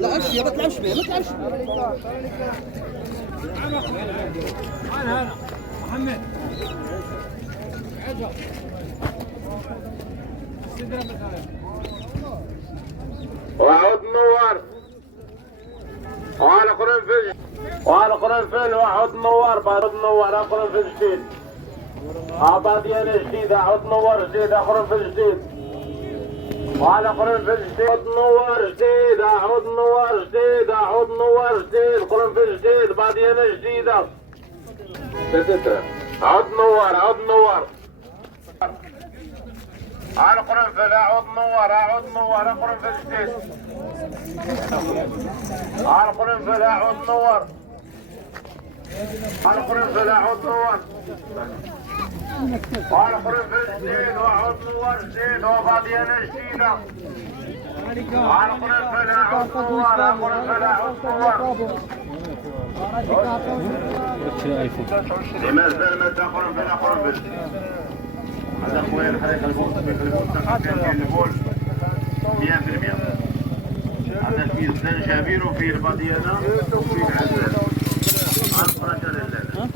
لا اشياء ما تلعبش بيه، ما تلعبش هلا محمد وعود منور وعلى قرنفل وعلى قرنفل وعود منور بعد منور قرنفل جديد عبادية جديدة عود منور جديد قرنفل جديد وعلى قرنفل جديد عود منور جديد عود منور جديد عود منور جديد قرنفل جديد بادية جديدة عود منور عود منور على قرنفل اعود منور اعود منور قرنفل جديد على قرنفل اعود منور على قرنفل اعود منور وعلى قرنفل جديد واعود منور جديد وبادية جديدة على قرنفل اعود منور على قرنفل اعود منور لماذا ما تقرن بلا قرنفل هذا خويا الحريق البول البول 100% هذا فيه الزنجبيل وفيه الباديانة وفيه العسل عطرة لله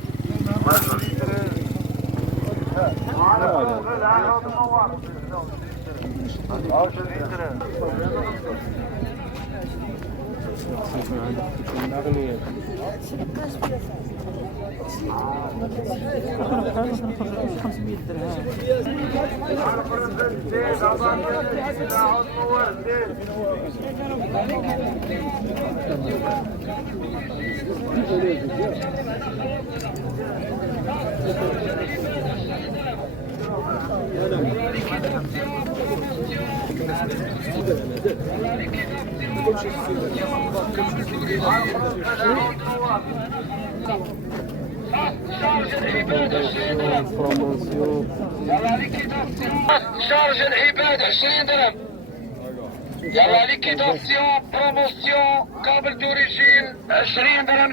شارج العباد 20 درهم يلا ليكيداسيون بروموسيون كابل دوريجين 20 درهم